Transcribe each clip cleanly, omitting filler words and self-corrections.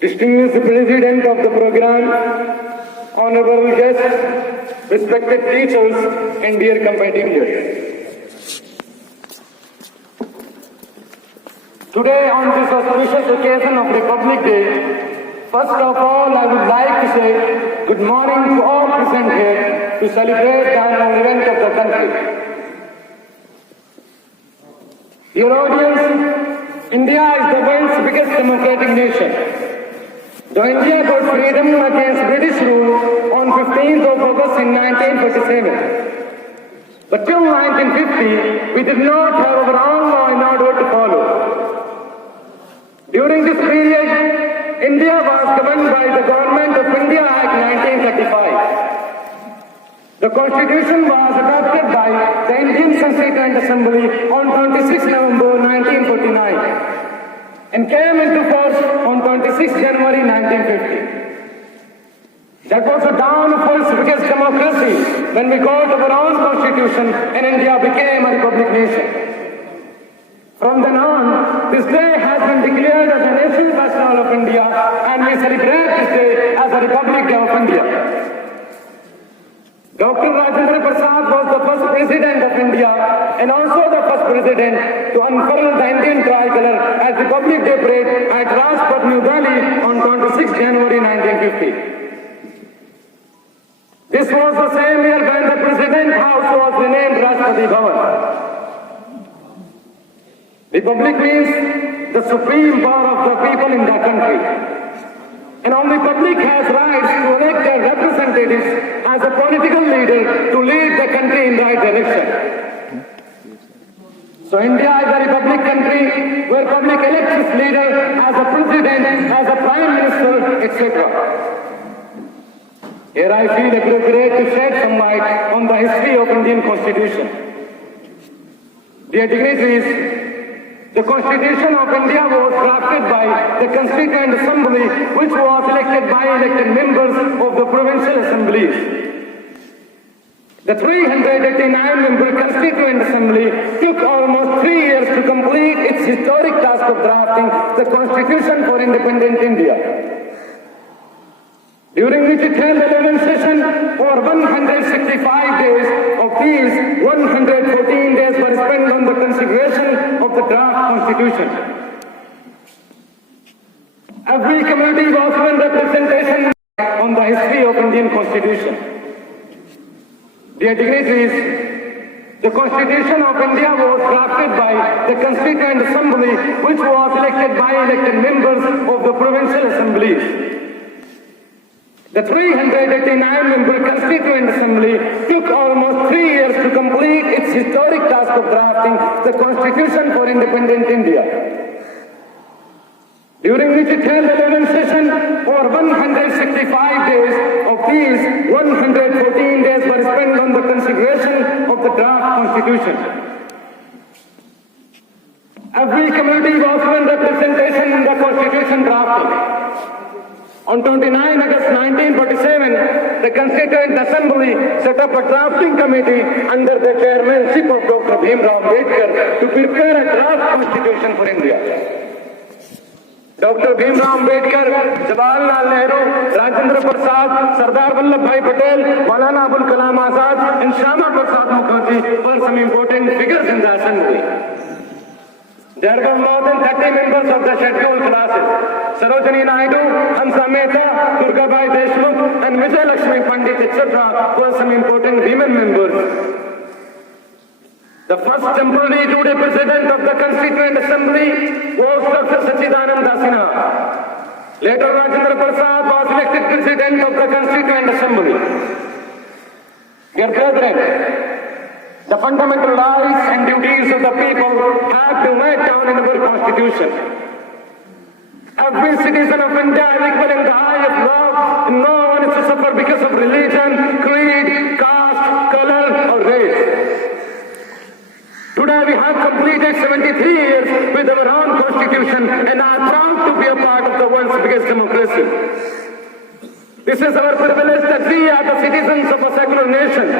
Distinguished President of the program, honorable guests, respected teachers, and dear competitors. Today, on this auspicious occasion of Republic Day, first of all, I would like to say good morning to all present here to celebrate the annual event of the country. Your audience, India is the world's biggest democratic nation. Though India got freedom against British rule on 15th of August in 1947. But till 1950, we did not have our own law and order to follow. During this period, India was governed by the Government of India Act 1935. The Constitution was adopted by the Indian Constituent Assembly on 26 November 1949 and came into force on 26 January 1950. That was the dawn of world's biggest democracy when we got our own Constitution and India became a republic nation. From then on, this day has been declared as a national festival of India and we celebrate this day as a Republic Day of India. Dr. Rajendra Prasad was the first president of India and also the first president to unfurl the Indian tricolor at Republic Day parade at Rajpath, New Delhi on 26 January 1950. This was the same year when the President House was renamed Rashtrapati Bhavan. Republic means the supreme power of the people in the country. And only public has rights to elect their representatives as a political leader to lead the country in the right direction. So India is a republic country where public elects its leader as a president, as a prime minister, etc. Here I feel appropriate to shed some light on the history of Indian Constitution. Dear dignitaries, the Constitution of India was drafted by the Constituent Assembly, which was elected by elected members of the provincial assemblies. The 389-member Constituent Assembly took almost 3 years to complete its historic task of drafting the Constitution for independent India. During which it held 11 sessions for 165 days. Of these, 114 days were spent on the consideration of the draft Constitution. Every committee was given representation on the history of Indian Constitution. Dear dignitaries, the Constitution of India was drafted by the Constituent Assembly, which was elected by elected members of the provincial assemblies. The 389-member Constituent Assembly took almost 3 years to complete its historic task of drafting the Constitution for independent India. During which it held 11 sessions for 165 days. Of these, 114 days were spent on the consideration of the draft Constitution. Every committee was given representation in the Constitution drafting. On 29 August 1947, the Constituent Assembly set up a drafting committee under the chairmanship of Dr. Bhimrao Ambedkar to prepare a draft constitution for India. Dr. Bhimrao Ambedkar, Jawaharlal Nehru, Rajendra Prasad, Sardar Vallabhbhai Patel, Maulana Abul Kalam Azad, and Shyama Prasad Mukherjee were some important figures in the assembly. There were more than 30 members of the scheduled classes. Sarojini Naidu, Hansa Mehta, Durgabai Deshmukh, and Vijay Lakshmi Pandit, etc. were some important women members. The first temporary duty president of the Constituent Assembly was Dr. Sachidananda Sinha. Later, Rajendra Prasad was elected president of the Constituent Assembly. Dear brethren, the fundamental rights and duties of the people have been laid down in our Constitution. Every citizen of India is equal in the eye of law, and no one is to suffer because of religion, creed, caste, color, or race. Today we have completed 73 years with our own Constitution and are proud to be a part of the world's biggest democracy. This is our privilege that we are the citizens of a secular nation.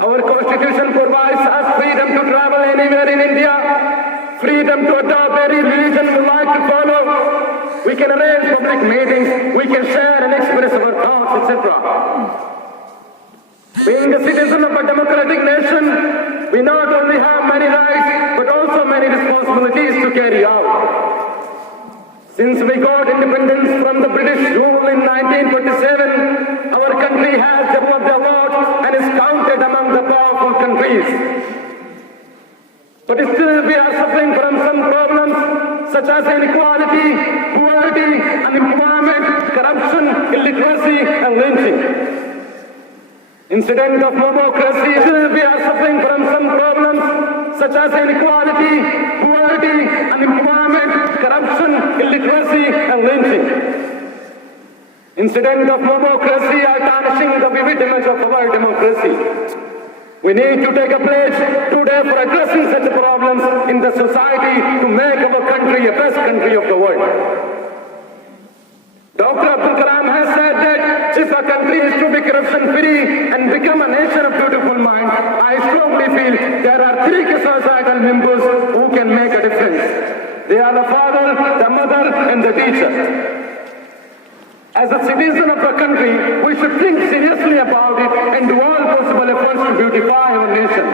Our Constitution provides us freedom to travel anywhere in India, freedom to adopt any religion we like to follow. We can arrange public meetings, we can share and express our thoughts, etc. Being a citizen of a democratic nation, we not only have many rights, but also many responsibilities to carry out. Since we got independence from the British rule in 1947, our country has developed a lot and is counted among the powerful countries. But still we are suffering from some problems such as inequality, poverty, unemployment, corruption, illiteracy and lynching. Instead of democracy, still we are suffering from some problems such as inequality, poverty, unemployment, corruption, illiteracy and lynching. Instead of democracy are tarnishing the vivid image of our democracy. We need to take a pledge today for addressing such problems in the society to make our country a best country of the world. Dr. Abdul Kalam has said that if a country is to be corruption-free and become a nation of beautiful mind, I strongly feel there are three societal members who can make a difference. They are the father, the mother, and the teacher. As a citizen of the country, we should think seriously about it and do all possible efforts to beautify our nation.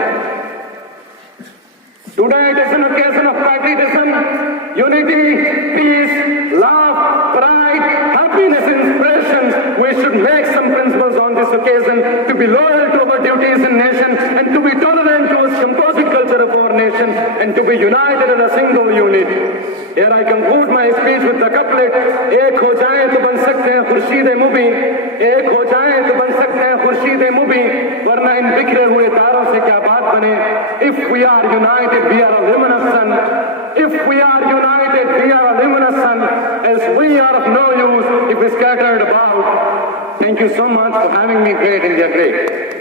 Today it is an occasion of patriotism, unity, peace, love, pride, happiness, and inspiration. We should make some principles on this occasion to be loyal to our duties in nation and to be tolerant to the composite culture of our nation and to be united in a single unit. Here I conclude my speech with the couplet, एक हो जाए तो बन सकते हैं Khurshid movie, एक हो जाए तो बन सकते हैं खुर्शीद मुबी, वरना इन बिखरे हुए तारों से क्या बात बने. If we are united, we are a luminous sun. If we are united, we are a luminous sun. Else we are of no use if we scattered about. Thank you so much for having me. Great India, great.